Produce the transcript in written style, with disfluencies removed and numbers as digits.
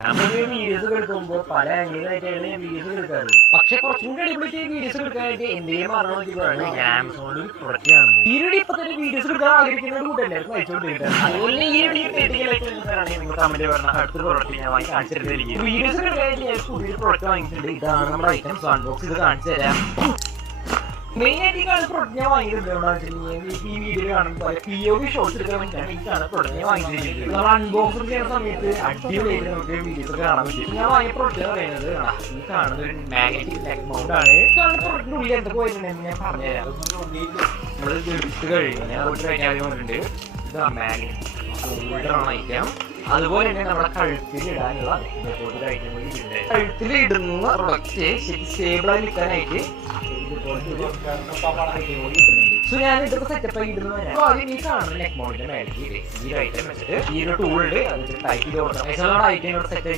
Videos എടുക്കുമ്പോൾ പല ആംഗിളായിട്ടാണ് ഞാൻ വീഡിയോസ് എടുക്കാറ്. പക്ഷെ കുറച്ചും കൂടി അടിപൊളിയായിട്ട് വീഡിയോസ് എടുക്കാനായിട്ട് എന്തെങ്കിലും പറഞ്ഞാൽ ആമസോണിൽ പ്രൊഡക്റ്റാണ്. ഈരുടെ ഇപ്പൊ തന്നെ വീഡിയോസ് എടുക്കാൻ ആഗ്രഹിക്കുന്ന കൂട്ടല്ലായിരുന്നു അയച്ചുകൊണ്ടിരിക്കുന്നത്. അതുപോലെ ഈ കമന്റ് പറഞ്ഞ അടുത്ത പ്രൊഡക്റ്റ് ഞാൻ വാങ്ങി കാണിച്ചിരുന്നിരിക്കും. വീഡിയോസ് എടുക്കാനായിട്ട് ഞാൻ പുതിയ പ്രൊഡക്റ്റ് വാങ്ങിയിട്ടുണ്ട്. ഇതാണ് നമ്മുടെ ഐറ്റംസ് അൺബോക്സ് ചെയ്ത് കാണിച്ചു തരാം. മെയിനായിട്ട് ഈ കാണുന്ന പ്രൊഡക്റ്റ് ഞാൻ വാങ്ങിയിട്ടുണ്ട്. ഈ വീഡിയോ കാണുമ്പോൾ POV ഷോർട്സ് എടുക്കാൻ വേണ്ടിയിട്ടാണ് ഈ കാണുന്ന പ്രൊഡക്റ്റ് ഞാൻ വാങ്ങിച്ചിരിക്കുന്നത്. നമ്മൾ അൺബോക്സ് ചെയ്യുന്ന സമയത്ത് അടിപൊളിയായിട്ട് നമുക്ക് വീഡിയോസ് കാണാൻ പറ്റും. ഞാൻ വാങ്ങിയ പ്രൊഡക്റ്റ് എന്ന് പറയുന്നത് ഈ കാണുന്ന ഒരു മാഗ്നറ്റിക് ലെഗ് മൗണ്ട് ആണ്. ഈ കാണുന്ന പ്രൊഡക്റ്റിന്റെ ഉള്ളിൽ എന്തൊക്കെ വരുന്നുണ്ടെന്ന് ഞാൻ പറഞ്ഞുതരാം. നമ്മൾ എടുത്ത് കഴിഞ്ഞിട്ടുണ്ട്. ഇതാ മാഗ്നറ്റിക് ഐറ്റം. അതുപോലെ തന്നെ നമ്മുടെ കഴുത്തിൽ ഇടാനുള്ള കഴുത്തിൽ ഇടുന്ന പ്രൊഡക്റ്റ് സ്റ്റേബിളായി നിൽക്കാനായിട്ട് സോ ഞാൻ ഇതൊക്കെ സെറ്റപ്പ് ആയി ഇടുന്നതാണ്. ആദ്യം ഈ കാണുന്ന നെക്ക് മൗണ്ടിന്റെ മേലേക്ക് ഈ ഐറ്റം വെച്ചിട്ട് ഈ ഒരു ടൂൾ ഉണ്ട്. അത് ടൈറ്റ് ചെയ്ത് കൊടുക്കണം. Item set